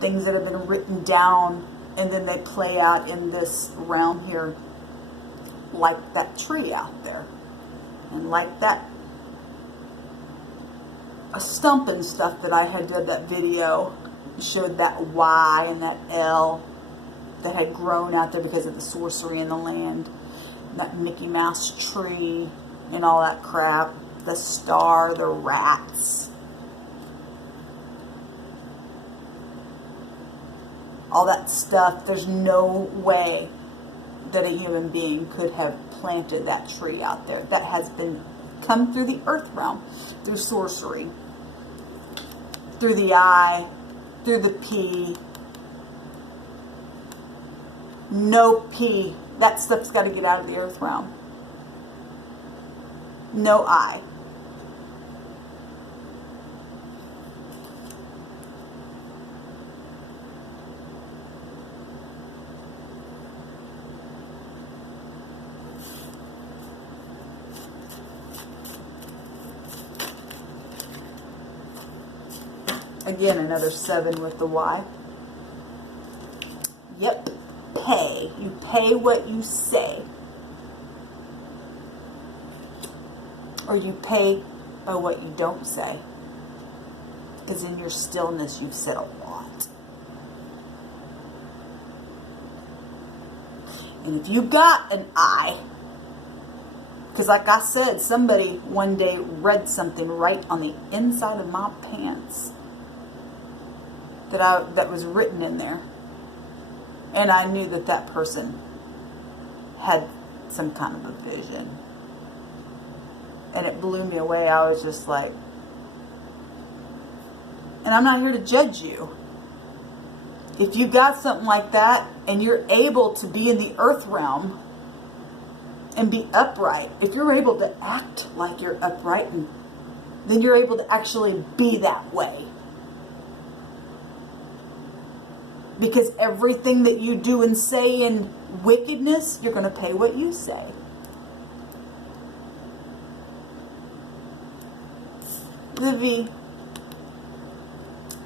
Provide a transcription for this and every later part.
things that have been written down, and then they play out in this realm here, like that tree out there, and like that a stump and stuff that I had did that video showed that Y and that L that had grown out there because of the sorcery in the land, that Mickey Mouse tree and all that crap, the star, the rats, all that stuff. There's no way that a human being could have planted that tree out there. That has been come through the earth realm, through sorcery, through the I, through the P. No P. That stuff's got to get out of the earth realm. No I. Again, another 7 with the Y. Yep. Pay. You pay what you say. Or you pay by what you don't say. Because in your stillness, you've said a lot. And if you got an I, because like I said, somebody one day read something right on the inside of my pants that was written in there. And I knew that that person had some kind of a vision. And it blew me away. I was just like, and I'm not here to judge you. If you got something like that and you're able to be in the earth realm and be upright, if you're able to act like you're upright, then you're able to actually be that way. Because everything that you do and say in wickedness, you're going to pay what you say. The V.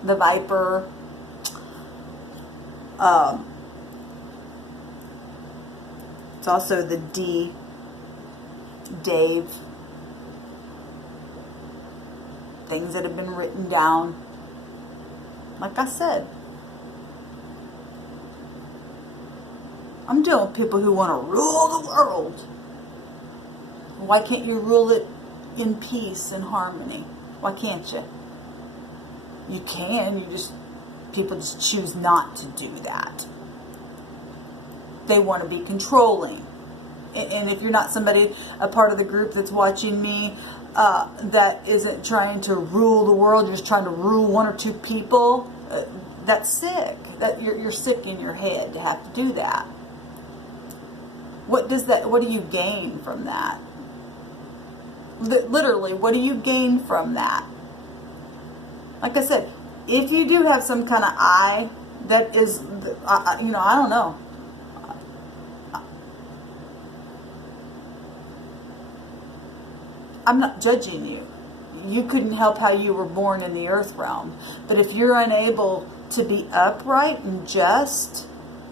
The Viper. It's also the D. Dave. Things that have been written down. Like I said, I'm dealing with people who want to rule the world. Why can't you rule it in peace and harmony? Why can't you? You can. People just choose not to do that. They want to be controlling. And if you're not a part of the group that's watching me, that isn't trying to rule the world, you're just trying to rule one or two people, that's sick. That you're sick in your head to have to do that. What do you gain from that? Literally, what do you gain from that? Like I said, if you do have some kind of I that is, I don't know. I'm not judging you. You couldn't help how you were born in the earth realm. But if you're unable to be upright and just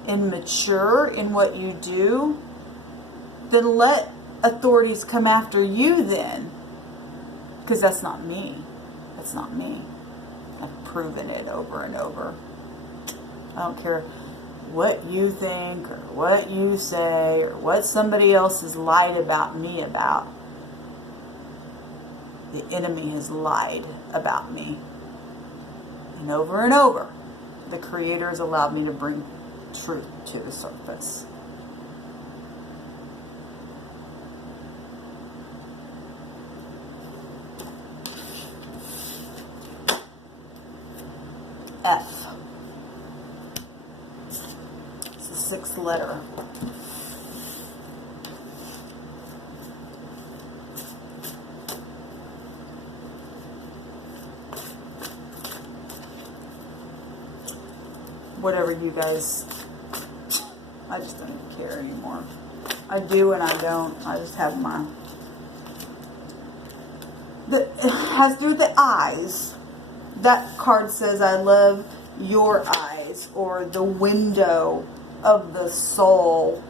and mature in what you do, then let authorities come after you then. Because that's not me. That's not me. I've proven it over and over. I don't care what you think or what you say or what somebody else has lied about me about. The enemy has lied about me. And over, the Creator has allowed me to bring truth to the surface. F. It's the 6th letter. Whatever you guys, I just don't even care anymore. I do and I don't. I just have my, it has to do with the eyes. That card says, I love your eyes, or the window of the soul,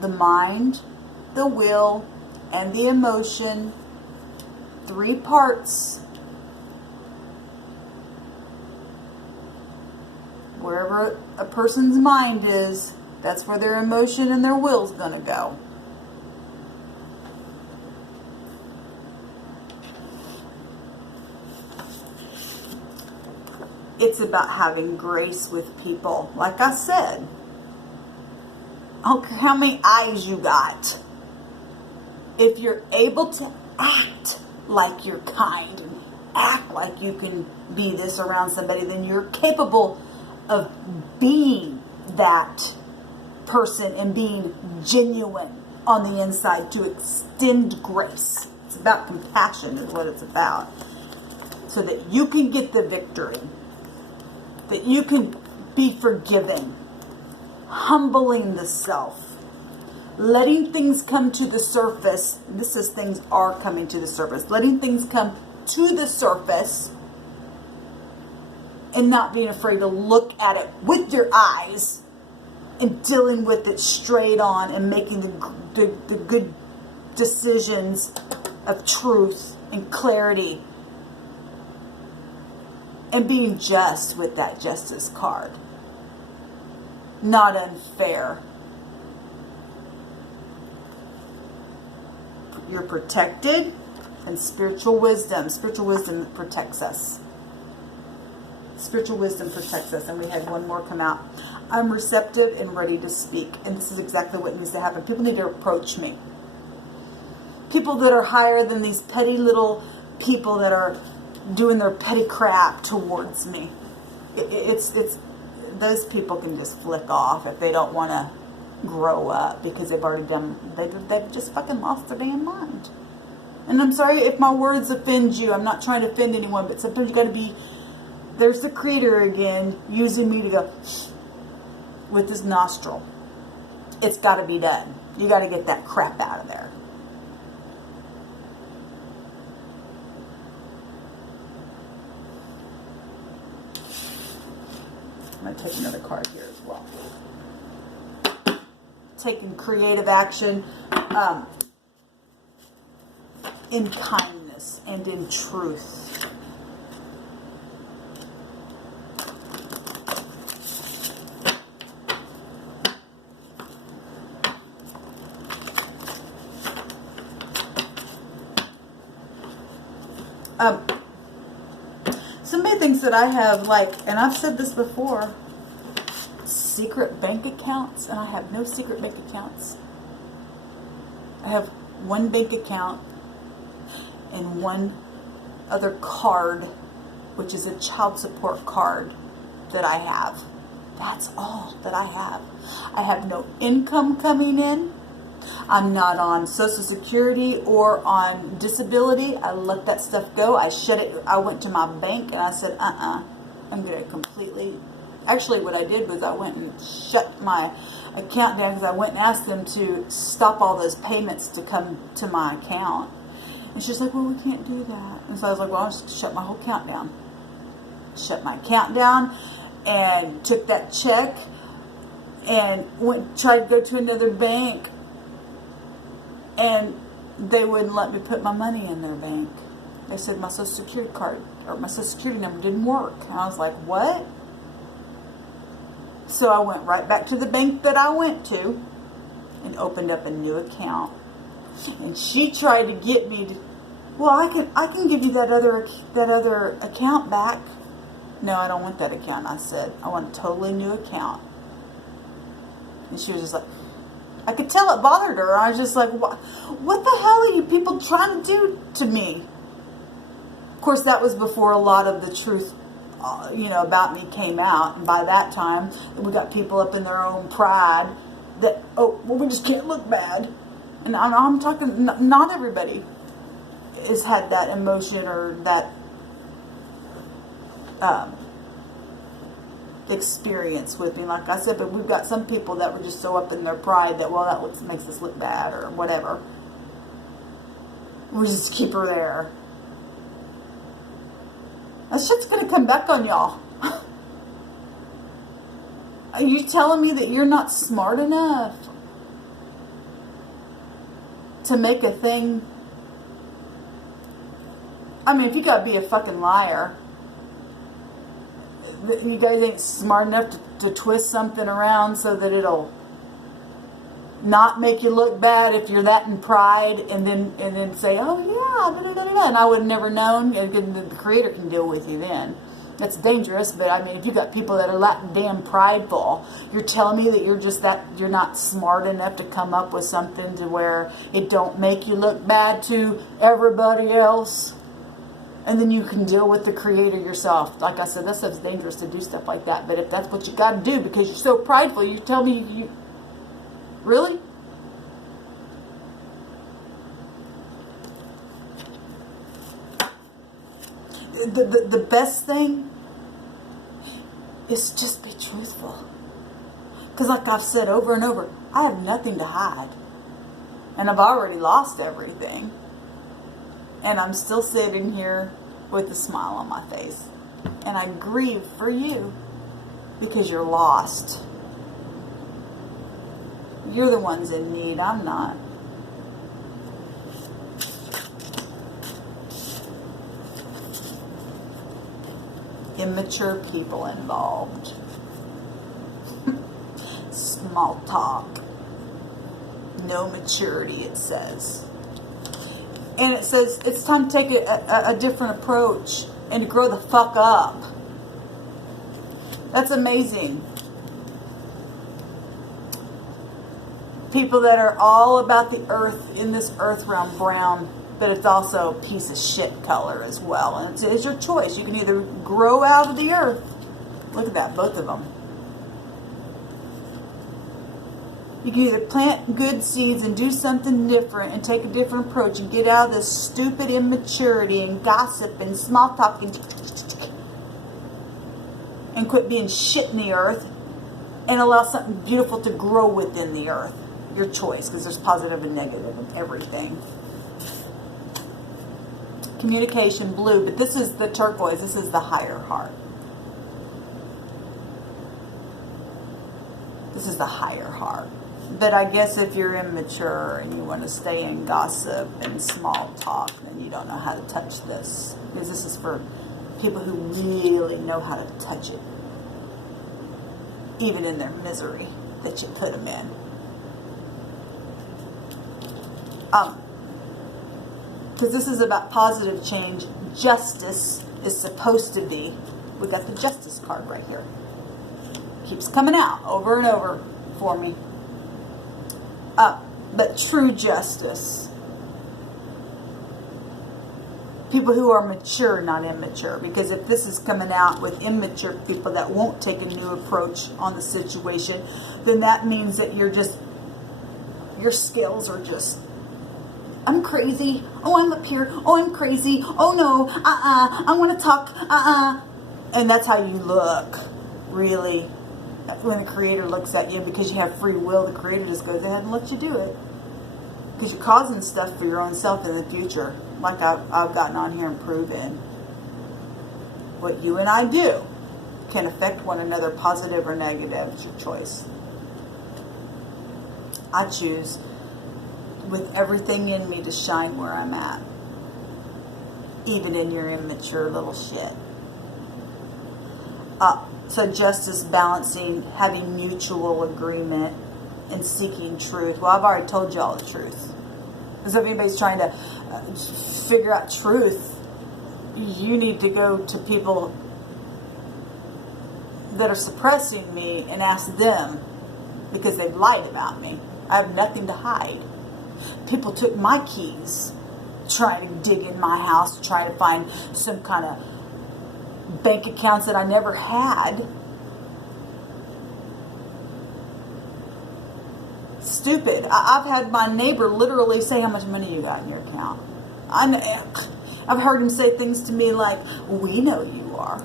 the mind, the will, and the emotion. 3 parts. Wherever a person's mind is, that's where their emotion and their will's going to go. It's about having grace with people. Like I said, I don't care how many eyes you got. If you're able to act like you're kind and act like you can be this around somebody, then you're capable of being that person and being genuine on the inside to extend grace. It's about compassion is what it's about. So that you can get the victory. That you can be forgiving. Humbling the self. Letting things come to the surface. This is things are coming to the surface. Letting things come to the surface. And not being afraid to look at it with your eyes. And dealing with it straight on. And making the good decisions of truth and clarity. And being just with that justice card. Not unfair. You're protected. And spiritual wisdom protects us. Spiritual wisdom protects us. And we had one more come out. I'm receptive and ready to speak. And this is exactly what needs to happen. People need to approach me. People that are higher than these petty little people that are doing their petty crap towards me. It's those people can just flick off if they don't want to grow up because they've already done, they've just fucking lost their damn mind. And I'm sorry if my words offend you. I'm not trying to offend anyone, but sometimes you got to be, there's the Creator again using me to go with his nostril. It's got to be done. You got to get that crap out of there. I'm going to take another card here as well. Taking creative action in kindness and in truth. Some of the things that I have, like, and I've said this before, secret bank accounts, and I have no secret bank accounts. I have one bank account and one other card, which is a child support card that I have. That's all that I have. I have no income coming in. I'm not on Social Security or on disability. I let that stuff go. I shut it. I went to my bank and I said, I'm going to completely... Actually, what I did was I went and shut my account down because I went and asked them to stop all those payments to come to my account. And she's like, well, we can't do that. And so I was like, well, I'll just shut my whole account down. Shut my account down and took that check and tried to go to another bank. And they wouldn't let me put my money in their bank. They said my Social Security card or my Social Security number didn't work. And I was like, what? So I went right back to the bank that I went to and opened up a new account. And she tried to get me to, well, I can give you that other account back. No, I don't want that account. I said, I want a totally new account. And she was just like, I could tell it bothered her. I was just like, what the hell are you people trying to do to me? Of course, that was before a lot of the truth, about me came out. And by that time, we got people up in their own pride that, we just can't look bad. And I'm talking, not everybody has had that emotion or that experience with me, like I said, but we've got some people that were just so up in their pride that, well, that makes us look bad or whatever. We just keep her there. That shit's gonna come back on y'all. Are you telling me that you're not smart enough to make a thing? I mean, if you gotta be a fucking liar, you guys ain't smart enough to twist something around so that it'll not make you look bad if you're that in pride, and then say, oh yeah, blah, blah, blah, and I would have never known. The Creator can deal with you then. That's dangerous, but I mean, if you got people that are that damn prideful, you're telling me that you're not smart enough to come up with something to where it don't make you look bad to everybody else, and then you can deal with the Creator yourself. Like I said, that stuff's dangerous to do stuff like that. But if that's what you got to do because you're so prideful, you tell me you really? The best thing is just be truthful. Because like I've said over and over, I have nothing to hide. And I've already lost everything. And I'm still sitting here with a smile on my face. And I grieve for you because you're lost. You're the ones in need. I'm not. Immature people involved. Small talk. No maturity, it says. And it says it's time to take a different approach and to grow the fuck up. That's amazing. People that are all about the earth, in this earth realm, brown, but it's also a piece of shit color as well. And it's your choice. You can either grow out of the earth. Look at that, both of them. You can either plant good seeds and do something different and take a different approach and get out of this stupid immaturity and gossip and small talk and quit being shit in the earth and allow something beautiful to grow within the earth. Your choice, because there's positive and negative in everything. Communication, blue, but this is the turquoise. This is the higher heart. This is the higher heart. But I guess if you're immature and you want to stay in gossip and small talk, then you don't know how to touch this. Because this is for people who really know how to touch it. Even in their misery that you put them in. Because this is about positive change. Justice is supposed to be. We got the Justice card right here. Keeps coming out over and over for me. But true justice. People who are mature, not immature. Because if this is coming out with immature people that won't take a new approach on the situation, then that means that your skills are just, I'm crazy. Oh, I'm up here. Oh, I'm crazy. Oh, no. I want to talk. And that's how you look, really. When the Creator looks at you, because you have free will, the Creator just goes ahead and lets you do it. Because you're causing stuff for your own self in the future. Like I've gotten on here and proven. What you and I do can affect one another, positive or negative. It's your choice. I choose with everything in me to shine where I'm at. Even in your immature little shit. So justice, balancing, having mutual agreement, and seeking truth. Well, I've already told you all the truth. Because if anybody's trying to figure out truth, you need to go to people that are suppressing me and ask them, because they've lied about me. I have nothing to hide. People took my keys, trying to dig in my house, trying to find some kind of bank accounts that I never had. Stupid. I've had my neighbor literally say, how much money you got in your account? I've heard him say things to me like, we know you are.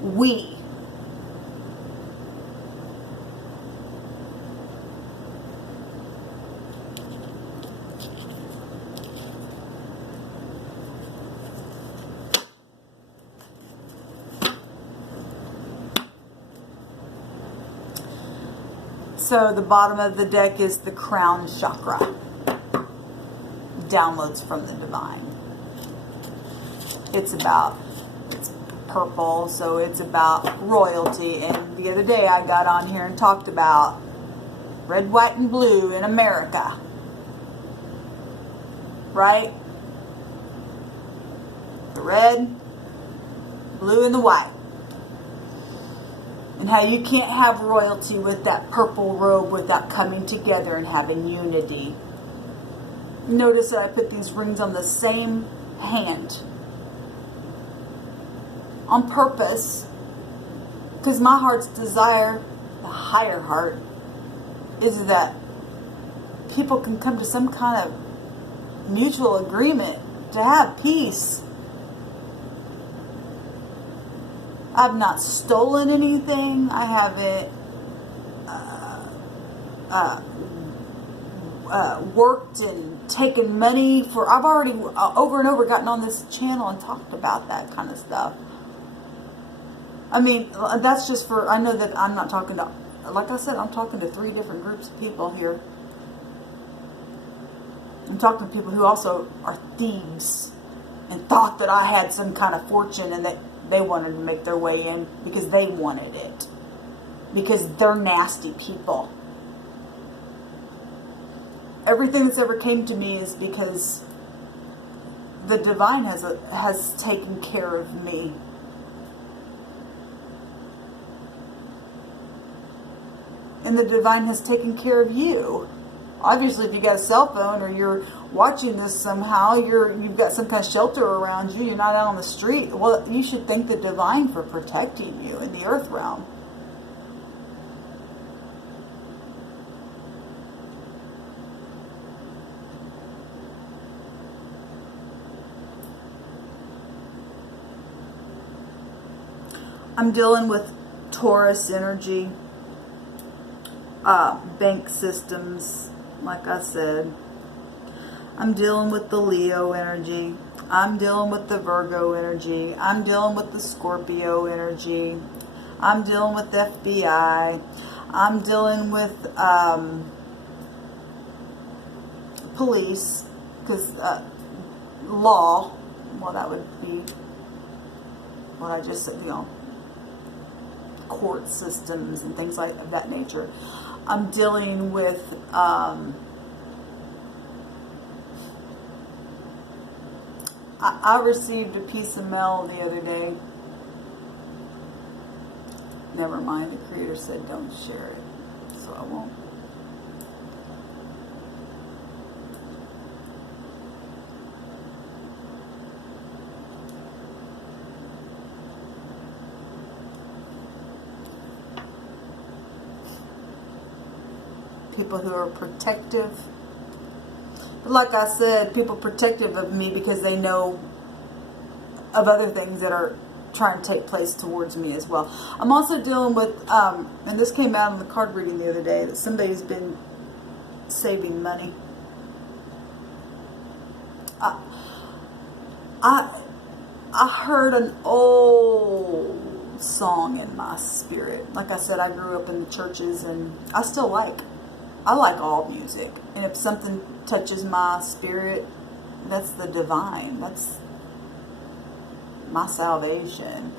We. So the bottom of the deck is the crown chakra. Downloads from the divine. It's purple, so it's about royalty. And the other day I got on here and talked about red, white, and blue in America. Right? The red, blue, and the white. And how you can't have royalty with that purple robe without coming together and having unity. Notice that I put these rings on the same hand. On purpose. Because my heart's desire, the higher heart, is that people can come to some kind of mutual agreement to have peace. I've not stolen anything. I haven't worked and taken money for. I've already over and over gotten on this channel and talked about that kind of stuff. I mean, that's just for. I know that I'm not talking to. Like I said, I'm talking to 3 different groups of people here. I'm talking to people who also are thieves and thought that I had some kind of fortune and that they wanted to make their way in because they wanted it. Because they're nasty people. Everything that's ever came to me is because the divine has taken care of me. And the divine has taken care of you. Obviously, if you got a cell phone or you're watching this somehow, you've got some kind of shelter around you, you're not out on the street. Well, you should thank the divine for protecting you in the earth realm. I'm dealing with Taurus energy, bank systems, like I said. I'm dealing with the Leo energy. I'm dealing with the Virgo energy. I'm dealing with the Scorpio energy. I'm dealing with FBI. I'm dealing with police, because law, well, that would be what I just said, you know, court systems and things like of that nature. I'm dealing with I received a piece of mail the other day. Never mind, the creator said don't share it, so I won't. People who are protective. But like I said, people protective of me because they know of other things that are trying to take place towards me as well. I'm also dealing with, and this came out in the card reading the other day, that somebody's been saving money. I heard an old song in my spirit. Like I said, I grew up in the churches, and I like all music. And if something touches my spirit, that's the divine. That's my salvation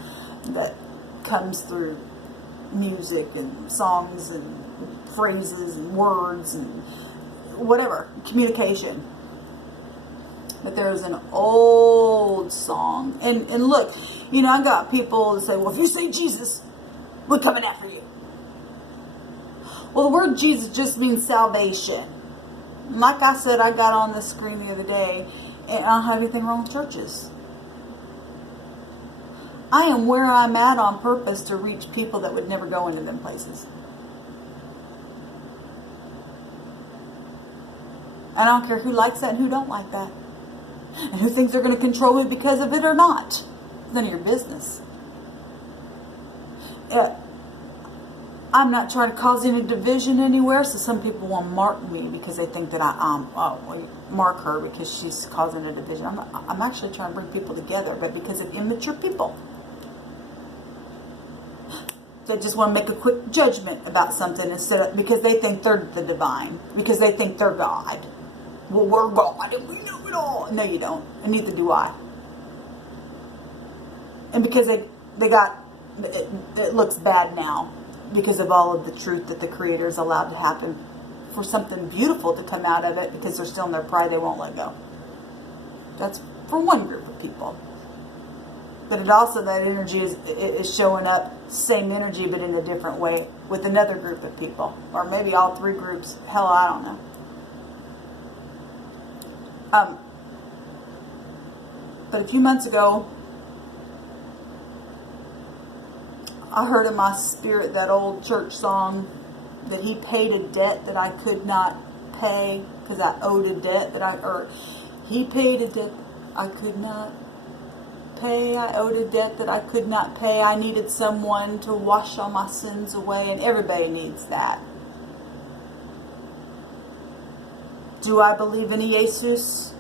that comes through music and songs and phrases and words and whatever, communication. But there's an old song. And look, you know, I got people that say, well, if you say Jesus, we're coming after you. Well, the word Jesus just means salvation. Like I said, I got on the screen the other day, and I don't have anything wrong with churches. I am where I'm at on purpose to reach people that would never go into them places. And I don't care who likes that and who don't like that. And who thinks they're going to control me because of it or not. It's none of your business. I'm not trying to cause any division anywhere, so some people will mark me because they think that mark her because she's causing a division. I'm actually trying to bring people together, but because of immature people. that just want to make a quick judgment about something instead of, because they think they're the divine, because they think they're God. Well, we're God and we know it all. No, you don't, and neither do I. And because they got, it looks bad now because of all of the truth that the Creator's allowed to happen, for something beautiful to come out of it, because they're still in their pride, they won't let go. That's for one group of people. But it also, that energy is showing up, same energy but in a different way, with another group of people. Or maybe all three groups. Hell, I don't know. But a few months ago, I heard in my spirit that old church song, that he paid a debt that I could not pay, because I owed a debt that he paid a debt I could not pay. I owed a debt that I could not pay. I needed someone to wash all my sins away, and everybody needs that. Do I believe in Jesus?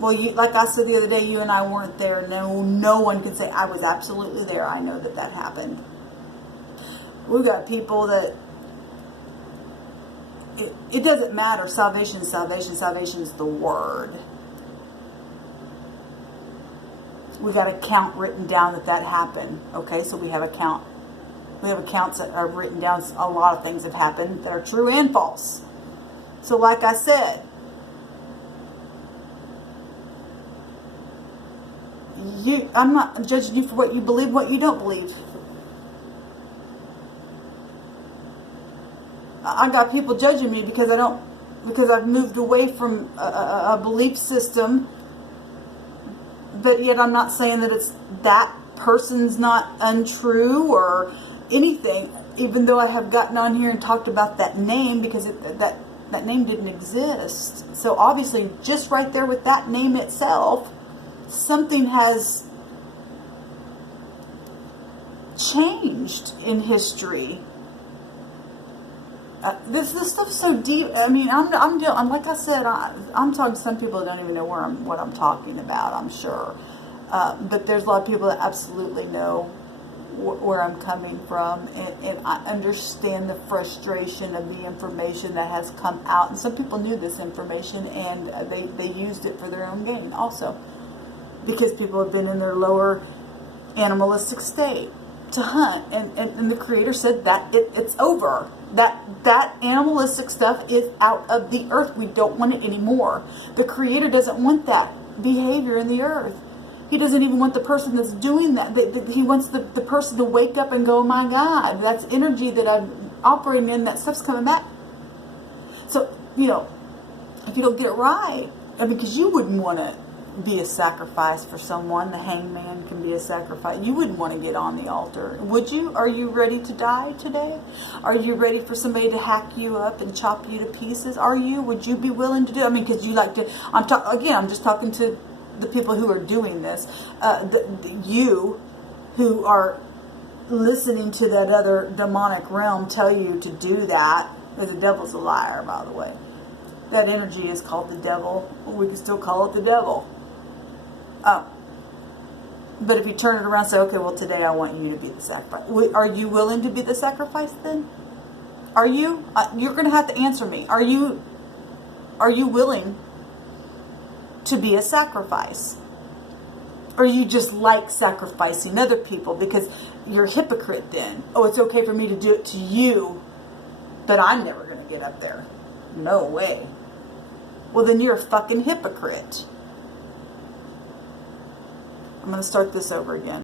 Well, like I said the other day, you and I weren't there. No one can say I was absolutely there. I know that happened. We've got people that it doesn't matter. Salvation is salvation. Salvation is the word. We got a count written down that happened. Okay, so we have a count. We have accounts that are written down. A lot of things have happened that are true and false. So like I said, I'm not judging you for what you believe, what you don't believe. I got people judging me because I've moved away from a belief system, but yet I'm not saying that it's that person's not untrue or anything, even though I have gotten on here and talked about that name, because that name didn't exist. So obviously, just right there with that name itself, something has changed in history. This stuff's so deep. I mean, I'm like I said, I'm talking to some people that don't even know what I'm talking about, I'm sure. But there's a lot of people that absolutely know where I'm coming from, and I understand the frustration of the information that has come out. And some people knew this information, and they used it for their own gain also, because people have been in their lower animalistic state to hunt, and the Creator said that it's over. That animalistic stuff is out of the earth. We don't want it anymore. The Creator doesn't want that behavior in the earth. He doesn't even want the person that's doing that. He wants the person to wake up and go, my God, that's energy that I'm operating in. That stuff's coming back. So, if you don't get it right, because you wouldn't want to be a sacrifice for someone. The hangman can be a sacrifice. You wouldn't want to get on the altar, would you? Are you ready to die today? Are you ready for somebody to hack you up and chop you to pieces? Are you? Would you be willing to do it? I mean, because you like to, I'm just talking to the people who are doing this. You who are listening to that other demonic realm tell you to do that, because the devil's a liar, by the way. That energy is called the devil. We can still call it the devil. But if you turn it around and say, okay, well, today I want you to be the sacrifice. Are you willing to be the sacrifice then? Are you? You're going to have to answer me. Are you willing to be a sacrifice? Or you just like sacrificing other people because you're a hypocrite then? Oh, it's okay for me to do it to you, but I'm never going to get up there. No way. Well, then you're a fucking hypocrite. I'm going to start this over again.